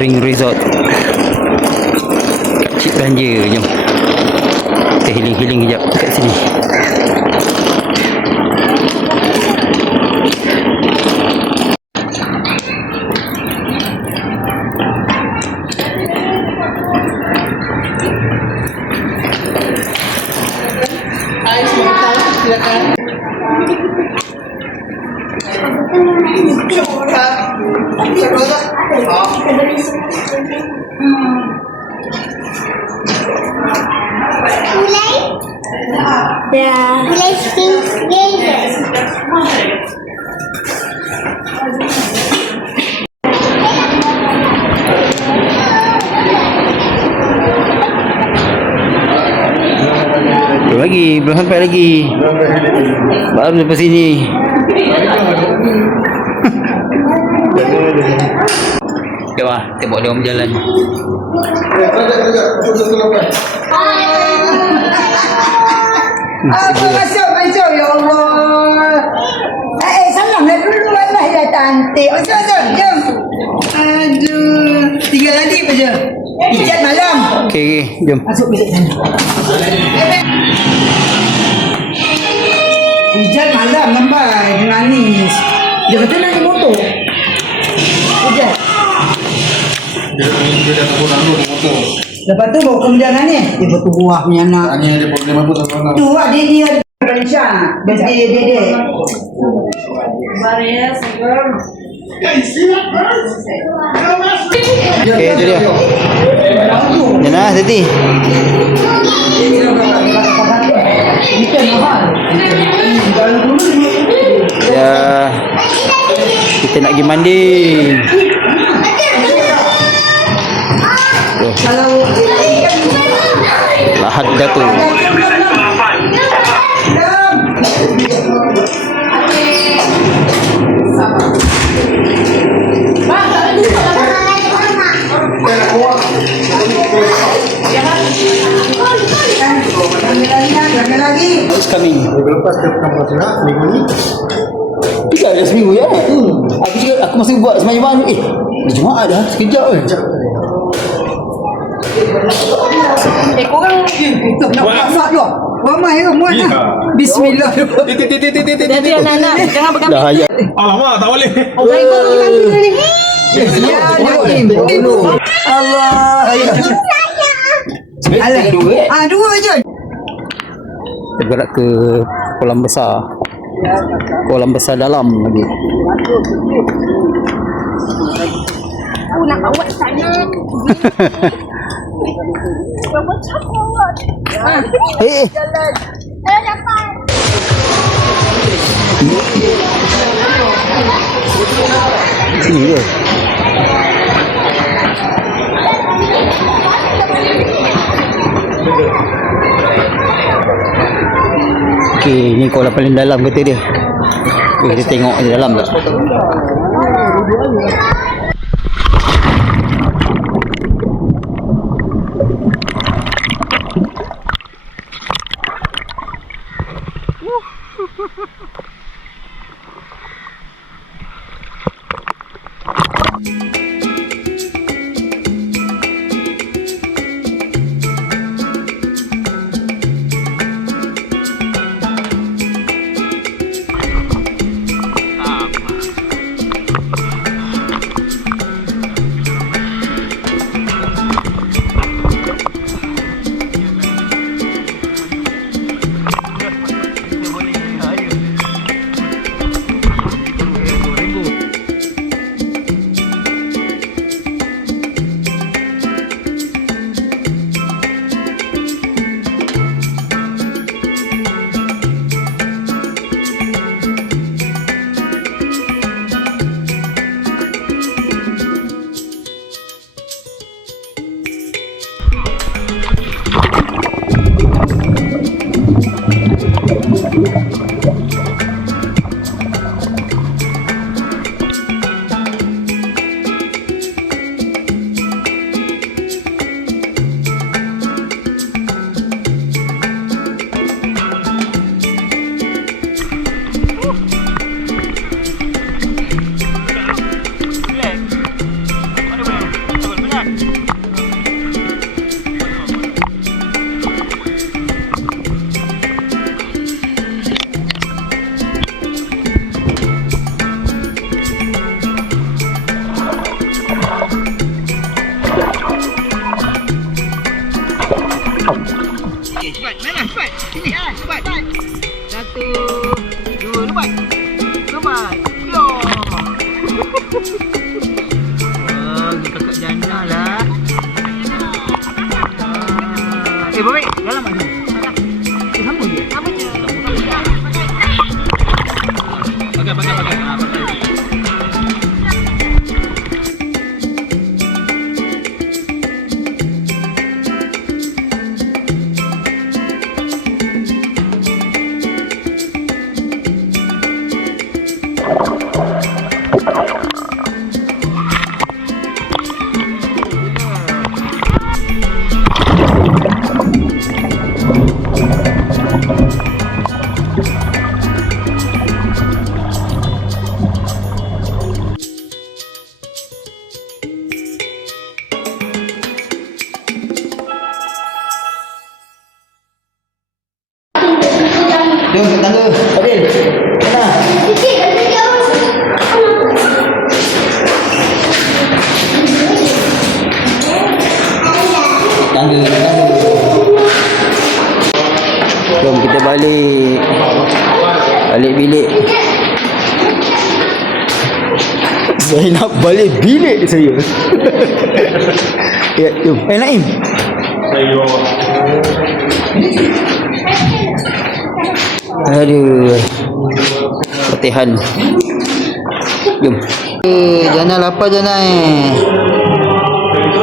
Spring Resort. Cik Belanja, jom. Kita healing-healing kejap kat sini. Lagi, belum sampai lagi. Baru sampai sini. Jom lah, kita bawa dia orang berjalan. Apa masuk masuk ya Allah. Eh, salam dah dulu ya cantik. Masuk masuk. Jom. Aduh. Tiga lagi je? Okey, okey, jom. Masuk bilik sana. Ijat malam lambai. Dia manis. Dia kata nak naik motor. Dia dah dulu motor. Lepas tu bawa kemudian ni. Dia bertuah punya anak. Tanya dia problem apa tak tahu. Tu lah dia dia. Malaysia. Birthday dia dia. Okey, itu dia. Ikan mahal. Ya. Kita nak pergi mandi. Oh, Kalau lahat dah tu. Lepas dia bukan lah. Minggu ni. Tidak ada seminggu ya. Hmm. Aku cakap aku masih buat semayang mana. Eh, dah Jumaat dah. Sekejap je. Sekejap. Eh korang Itu nak masak tu Ramai ke muat Ya. lah Bismillah Jadi anak-anak jangan pegang Dah hayat. Alamak, tak boleh. Ya Naim Allah Alah Ah dua je Kita bergerak ke kolam besar. Kolam besar dalam lagi. aku nak awak sana. Eh, eh. Eh dapat. Sini ke? Okey, ni kolam paling dalam kata dia. Boleh kita tengok di dalam tak? Tangga. Jom kita balik. Balik bilik. Saya nak balik bilik saya. ya, jom. Eh, Naim. Aduh. Latihan. Jom. Eh, jangan lapar jangan eh.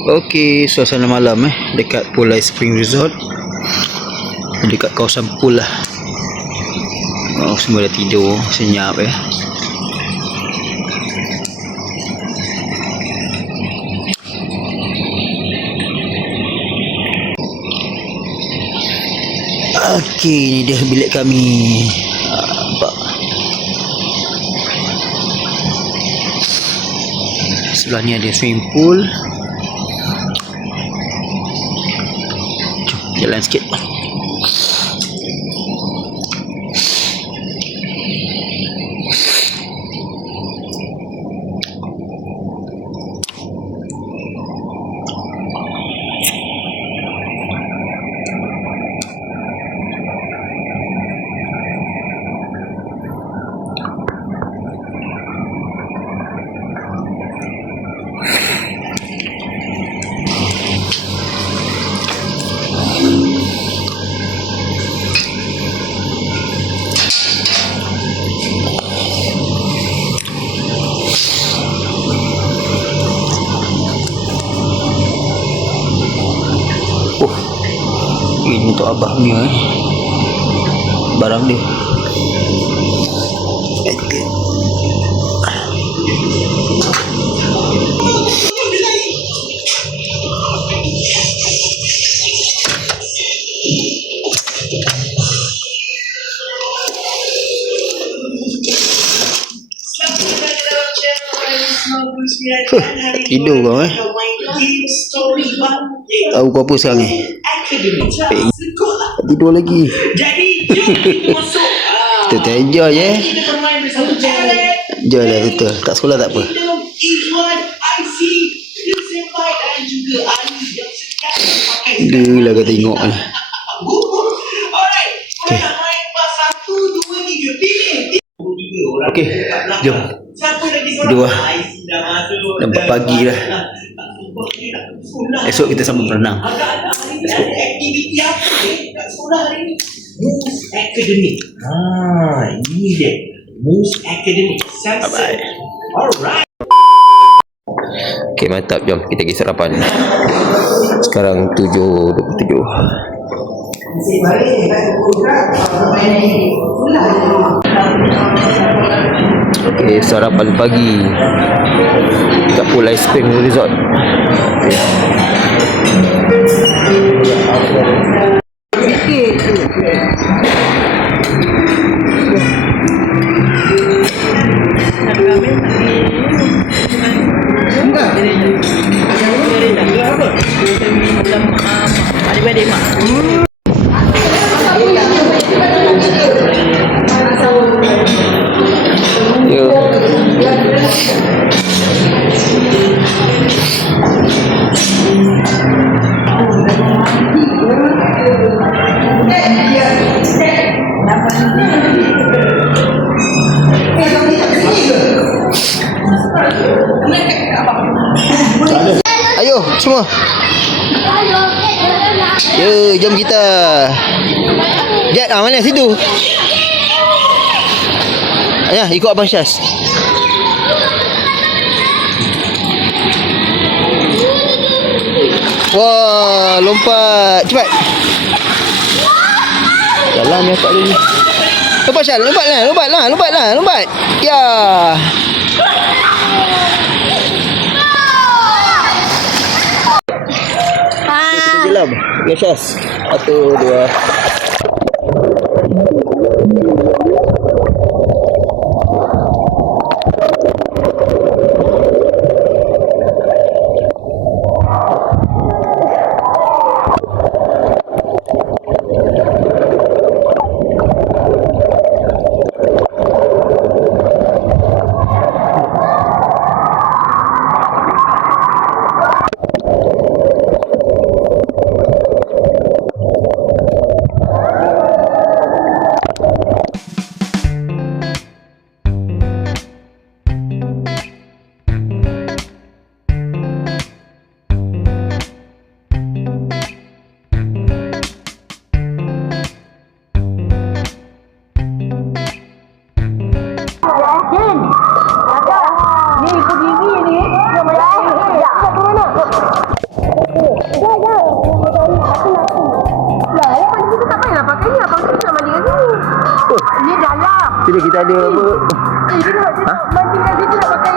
Okey, suasana malam eh dekat Pulai Spring Resort. Dekat kawasan pool lah. Oh, semua dah tidur, senyap eh. Okey, ni dia bilik kami. Nampak. Sebelah ni ada swimming pool. Jom, abangnya eh. Barang dia. Huh, tidur kau eh. Tahu kau apa sekarang ni? Eh, tak tidur lagi. Jadi, jom kita masuk. Ah, Kita enjoy eh. kita bermain bersama Jared. Enjoy lah betul. Tak sekolah tak apa. Dia lah kau tengok ni. Orang. Okey, jom. Satu lagi seorang. Dua. IC dah masuk. Nampak pagi dah. Esok kita sambung berenang. Agak-agak hari ni ada aktiviti apa kat sekolah hari ni? Moose Academy. Ah, ini dia. Moose Academy. Sunset. Bye-bye. Alright. Okey, mantap. Jom kita pergi sarapan. Sekarang 7.27. Okey, sarapan pagi dekat Pulai Spring Resort. Okay. Semua. Ya, jom kita. Jat, ah, mana situ? Ya, ikut Abang Syaz. Wah, lompat. Cepat. Jalan ni tak ni. Lompat Syaz, lompat lah, lompat lah, lompat. Ya. Kita jelam. Ya Syaz. Satu, dua. Sini kita ada apa? Ha?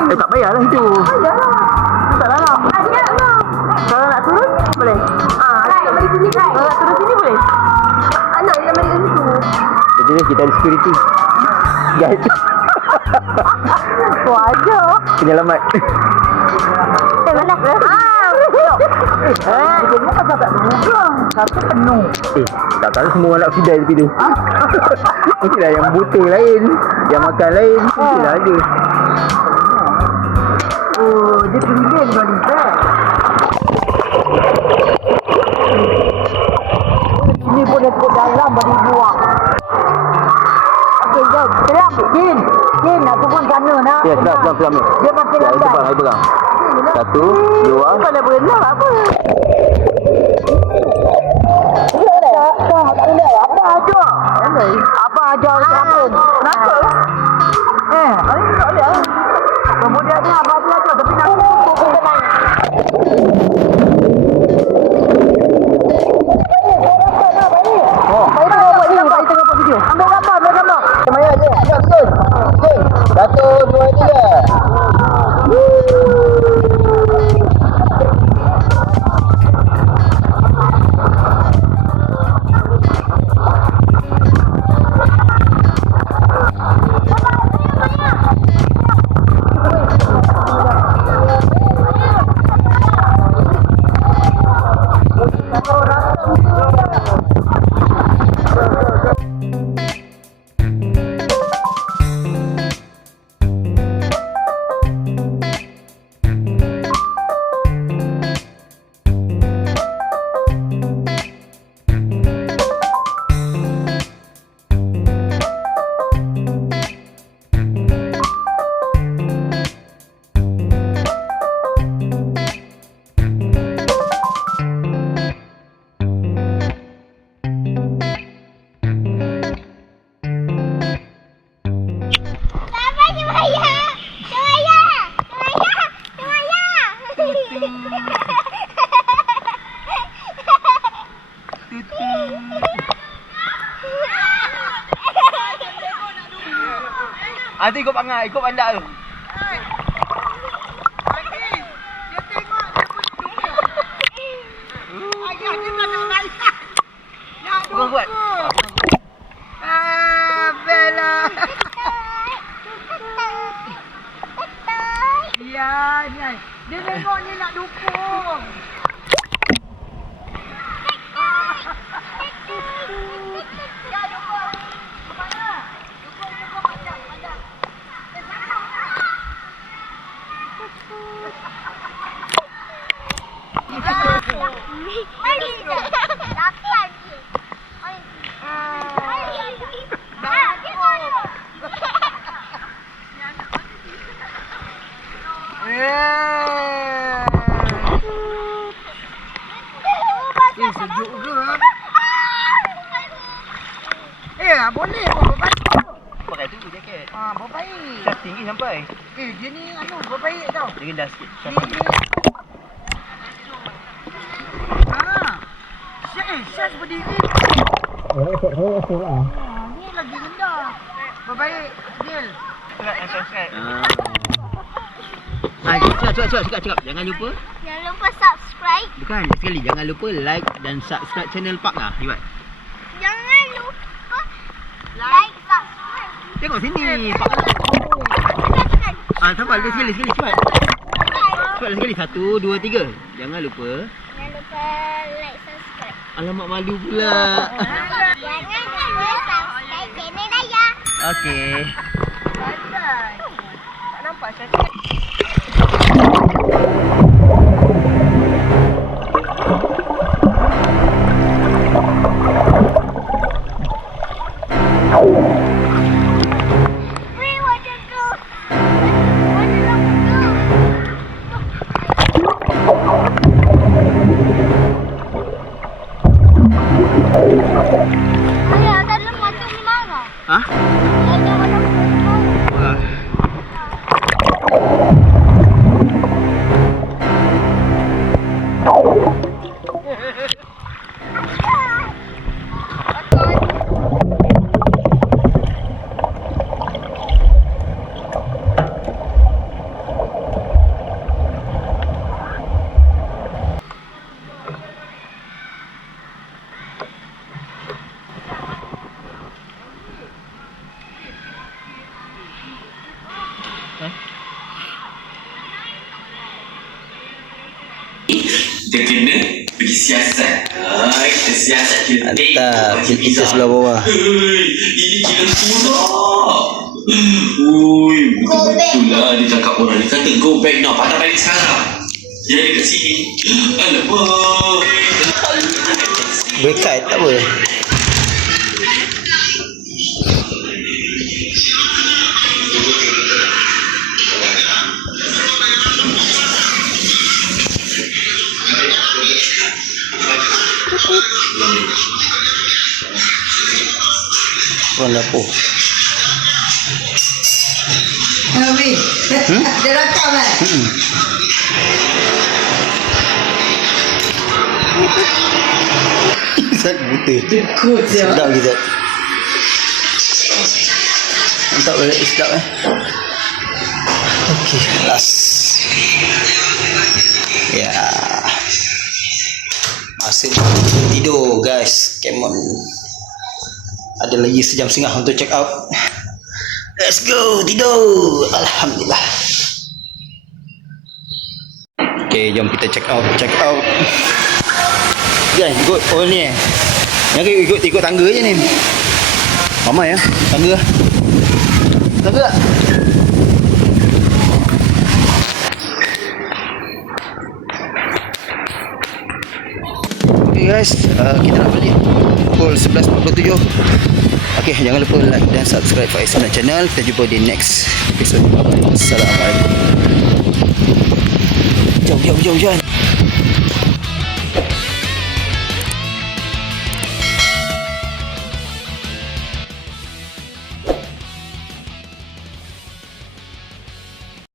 Eh tak payahlah itu. Tak dalam. Ada lah. Kalau nak turun, boleh. Ah, nak mari sini. Kalau nak turun sini boleh. Anak yang mari kat situ. Jadi kita ada security. Guys, Wajar. penyelamat. Eh, mana? Ah, Eh, tak. Satu penuh. Eh, tak tahu semua orang nak sidai tepi tu. Mestilah yang buta lain, yang makan lain, mestilah ada. Oh, dia pilih kau ni. Ini pun dia ikut dalam bagi buang. Okey, jom. Seram. Jin. Jin, nak turun sana nak. Ya, selam, selam, selam. Dia makin Ya, itu lambat. pegang, itu pegang. Satu, dua. Kalau berenang apa? Ikut pangai, ikut pandak tu. Bukan kuat. Ya, ni. Dia tengok ni nak dukung. Ah, bapa ini. Tinggi sampai. Eh, Dia ni anu berbaik tau. Dia rendah sikit. Dia dia, berdiri. Oh, ni lagi rendah. Berbaik, Dil. Ah, cakap, cakap, cakap, cakap, cakap. Jangan lupa. Jangan lupa subscribe. Bukan, sekali. Jangan lupa like dan subscribe channel Pak lah. Libat. Jangan lupa like, subscribe. Tengok sini. Pak. Ah, sabar. Sekali, sekali, sekali. Cepat. Cepat sekali. Satu, dua, tiga. Jangan lupa. Jangan lupa like, subscribe. Alamak malu pula. Jangan lupa subscribe channel Ayah. Okey. Tak nampak Syah? Weh, mana? Kita kena pergi siasat. Hai, kita siasat kita Mantap. baju Kita Fiza. sebelah bawah. Hei, ini gila pula. Ui, betul lah dia cakap orang ni kata go back now, patah balik sekarang. Dia ada kat sini. Alamak. Berkat tak apa. Orang dapur. Ah, weh. Dia rakam kan? Hmm. Zat buta. Tekut dia. Sedap Zat? Mantap balik sedap eh. Okey, last. Ya. Masa tidur guys. Come on. Ada lagi sejam setengah untuk check out. Let's go tidur. Alhamdulillah. Okay, jom kita check out. Check out. Jangan ikut oh ni eh. Yang ikut ikut tangga je ni. Ramai ya. Tangga. Tangga guys, uh, kita nak balik pukul 11.47 Okay, jangan lupa like dan subscribe Faiz Sunat Channel. Kita jumpa di next episode. Assalamualaikum. Jom, jom, jom, jom